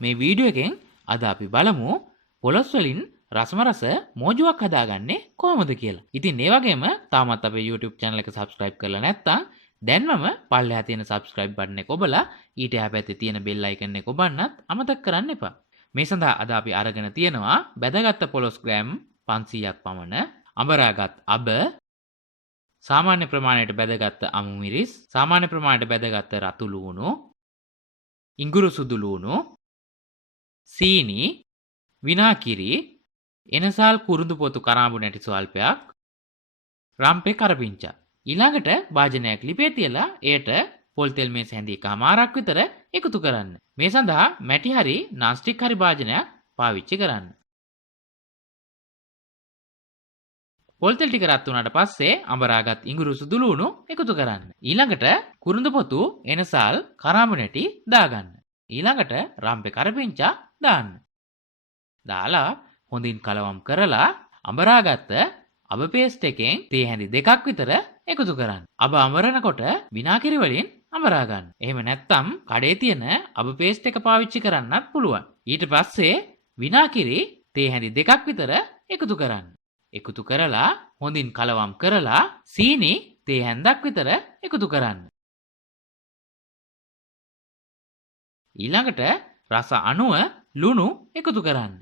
මේ වීඩියෝ එකෙන් අද අපි බලමු පොලොස් වලින් රසම රස මෝජුවක් හදාගන්නේ කොහොමද කියලා. ඉතින් ඒ වගේම තාමත් අපේ YouTube channel එක subscribe කරලා නැත්නම් දැන්වම පල්ලෙහා තියෙන subscribe button එක ඔබලා ඊට එහා පැත්තේ තියෙන bell icon එක ඔබන්නත් අමතක කරන්න එපා. මේ සඳහා අද අපි අරගෙන තියෙනවා බැදගත් පොලොස් ග්‍රෑම් 500ක් පමණ, අඹරාගත් අබ, සාමාන්‍ය ප්‍රමාණයට බැදගත් අමු මිරිස්, සාමාන්‍ය ප්‍රමාණයට බැදගත් රතු ලුණු, ඉඟුරු සුදු ලුණු, සීනි, විනාකිරි, එනසාල් කුරුඳු පොතු කරාඹු නැටි ස්වල්පයක්, රම්පේ කරපිංචා. ඊළඟට භාජනයක් ලිපේ තියලා එයට පොල් තෙල් මේස හැඳි එකමාරක් විතර එකතු කරන්න. මේ සඳහා මැටි හරි නාස්ටික් හරි භාජනයක් පාවිච්චි කරන්න. පොල් තෙල් ටික රත් වුණාට පස්සේ අඹරාගත් ඉඟුරු සුදු ලුණු එකතු කරන්න. ඊළඟට කුරුඳු පොතු එනසාල් කරාඹු නැටි දාගන්න. ඊළඟට රම්පේ කරපිංචා දාන්න. දාලා හොඳින් කලවම් කරලා අඹරාගත්ත අබ පේස්ට් එකෙන් තේ හැඳි දෙකක් විතර එකතු කරන්න. අබ අඹරනකොට විනාකිරි වලින් අඹරා ගන්න. එහෙම නැත්නම් කඩේ තියෙන අබ පේස්ට් එක පාවිච්චි කරන්නත් පුළුවන්. ඊට පස්සේ විනාකිරි තේ හැඳි දෙකක් විතර එකතු කරන්න. එකතු කරලා හොඳින් කලවම් කරලා සීනි තේ හැන්දක් විතර එකතු කරන්න. ඊළඟට රස අණුව ලුණු එකතු කරන්න.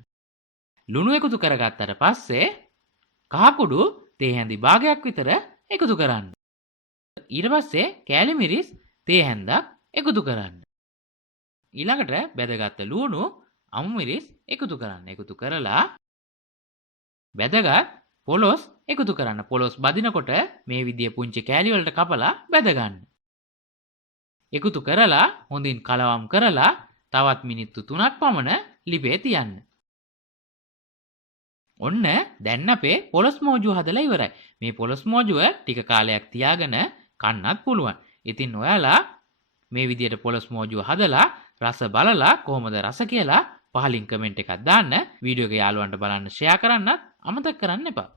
ලුණු එකතු කරගත්තට පස්සේ කහකුඩු තේ හැඳි භාගයක් විතර එකතු කරන්න. ඊට පස්සේ කෑලි මිරිස් තේ හැන්දක් එකතු කරන්න. ඊළඟට බැදගත්ත ලුණු අමු මිරිස් එකතු කරන්න. එකතු කරලා බැදගත් පොලොස් එකතු කරන්න. පොලොස් බදිනකොට මේ විදිය පුංචි කෑලි වලට කපලා බැද ගන්න. එකතු කරලා හොඳින් කලවම් කරලා තවත් මිනිත්තු 3ක් පමණ ලිපේ තියන්න. ඔන්න දැන් අපේ පොලොස් මෝජුව හදලා ඉවරයි. මේ පොලොස් මෝජුව ටික කාලයක් තියාගෙන කන්නත් පුළුවන්. ඉතින් ඔයාලා මේ විදියට පොලොස් මෝජුව හදලා රස බලලා කොහොමද රස කියලා පහලින් කමෙන්ට් එකක් දාන්න. වීඩියෝ එක යාළුවන්ට බලන්න ෂෙයා කරන්නත් අමතක කරන්න එපා.